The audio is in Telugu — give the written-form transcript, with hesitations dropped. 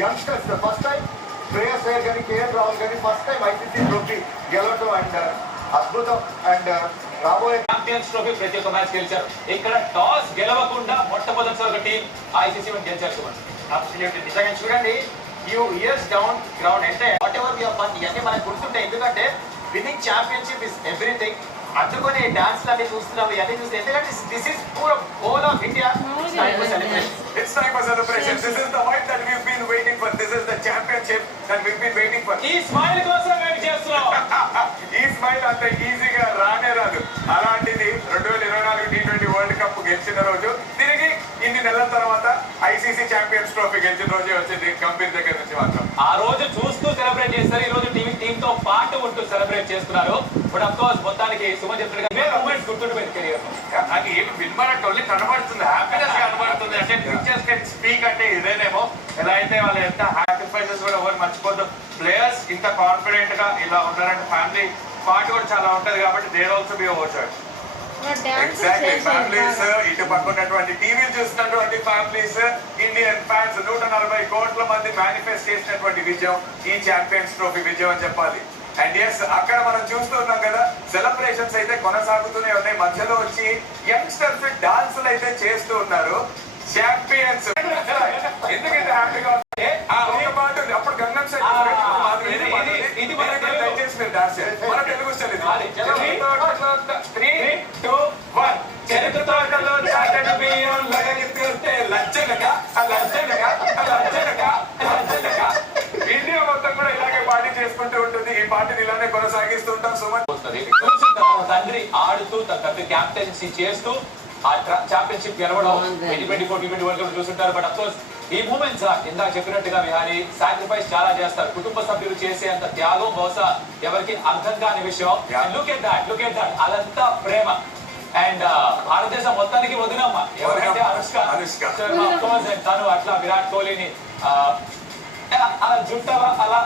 Youngsters first time Shreyas Iyer కానీ కేఎల్ రాహుల్ కానీ ఫస్ట్ టైం ఐసీసీ ట్రోఫీ గెలవటం అండ్ అద్భుతం. అండ్ రాబోయే ఛాంపియన్స్ ట్రోఫీ ప్రతి ఒక్క మ్యాచ్ గెలిచారు. ఇక్కడ టాస్ గెలవకుండా మొట్టమొదటిసారి ఒక టీం ఐసీసీ గెలిచారు. అబ్సల్యూట్లీ నిజంగా చూడండి ఇయర్స్ డౌన్ గ్రౌండ్ అంటే వాట్ ఎవర్ వి ఫన్ ఇవన్నీ మనకు గుర్తుంటాయి. ఎందుకంటే విన్నింగ్ ఛాంపియన్షిప్ ఇస్ ఎవ్రీథింగ్. అందుకని డాన్స్ అన్ని చూస్తున్నాం, ఇవన్నీ చూస్తే ఎందుకంటే this is whole of India. It's time for celebration. It's time for celebration. This is the fight that we've been waiting for. This is the championship that we've been waiting for. ఈ స్మైల్ కోసం వెయిట్ చేస్తున్నాం. ఈ స్మైల్ అంత ఈజీగా రానే రాదు. అలాంటిది 2024 T20 వరల్డ్ కప్ గెలిచిన రోజు తిరిగి ఇన్ని నెలల తర్వాత ఐసీసీ ఛాంపియన్స్ ట్రోఫీ గెలిచిన రోజే వచ్చింది కంపెనీ దగ్గర నుంచి మాత్రం. ఆ రోజు చూస్తూ సెలబ్రేట్ చేస్తారు, ఈ రోజు టీమ్ తో పాటు ఉంటూ సెలబ్రేట్ చేస్తున్నారు. బట్ అఫ్ కోర్స్ మొత్తానికి సుమన్ చెప్పినట్టుగా మూమెంట్స్ గుర్తుండిపోయింది కెరియర్. అది ఏమి వినబడటోళ్ళకి కనబడుతుంది, హ్యాపీనెస్ కనబడుతుంది. అంటే పిక్చర్స్ కెన్ స్పీక్ అంటే ఇదేనేమో. ఎలా అయితే వాళ్ళు ఎంత సాక్రిఫైసెస్ కూడా ఎవరు మర్చిపోదు. ప్లేయర్స్ ఇంత కాన్ఫిడెంట్ గా ఇలా ఉన్నారంటే ఫ్యామిలీ పార్ట్ కూడా చాలా ఉంటది కాబట్టి there also be over shot. Exactly families, ఇటు పక్కనటువంటి టీవీలు చూస్తున్నటువంటి ఫ్యామిలీస్, ఇండియన్ ఫ్యాన్స్ 140 కోట్ల మంది మేనిఫెస్ట్ చేసినటువంటి విజయం ఈ ఛాంపియన్స్ ట్రోఫీ విజయం అని చెప్పాలి. అండ్ ఎస్, అక్కడ మనం చూస్తూ ఉన్నాం కదా, సెలబ్రేషన్స్ అయితే కొనసాగుతూనే ఉన్నాయి. మధ్యలో వచ్చి యంగ్స్టర్స్ డాన్సులు అయితే చేస్తూ ఉన్నారు. ఛాంపియన్స్ ఎందుకంటే హ్యాపీగా ఉంటే ఒక పాట ఉంది. అప్పుడు గంగం సైడ్ దయచేసి మీరు డాన్స్ చేయండి. మన తెలుగు స్టైల్ చెరుకు తోటలో చాటడు బియ్యం లగలిస్తే లజ్జనగా లజ్జనగా లజ్జనగా లజ్జనగా. ఇండియా మొత్తం కూడా ఇలాగే పార్టీ చేసుకుంటూ ఉంటుంది. ఈ పార్టీని ఇలానే కొనసాగిస్తూ ఉంటాం. సుమన్ తండ్రి ఆడుతూ తండ్రి క్యాప్టెన్సీ చేస్తూ ఆ ఛాంపియన్షిప్ గెలవడం 2024 T20 వరల్డ్ కప్ చూస్తుంటారు. బట్ అఫ్ కోర్స్ ఈ మూమెంట్స్ ఇందాక చెప్పినట్టుగా విహారీ సాక్రిఫైస్ చాలా చేస్తారు. కుటుంబ సభ్యులు చేసే అంత త్యాగం బహుశా ఎవరికి అర్థం కాని విషయం. లుక్ ఎట్ దట్ అదంతా ప్రేమ. అండ్ భారతదేశం మొత్తానికి వదినమ్మ ఎవరంటే అనుష్క. తను అట్లా విరాట్ కోహ్లీని అలా జుట్ట అలా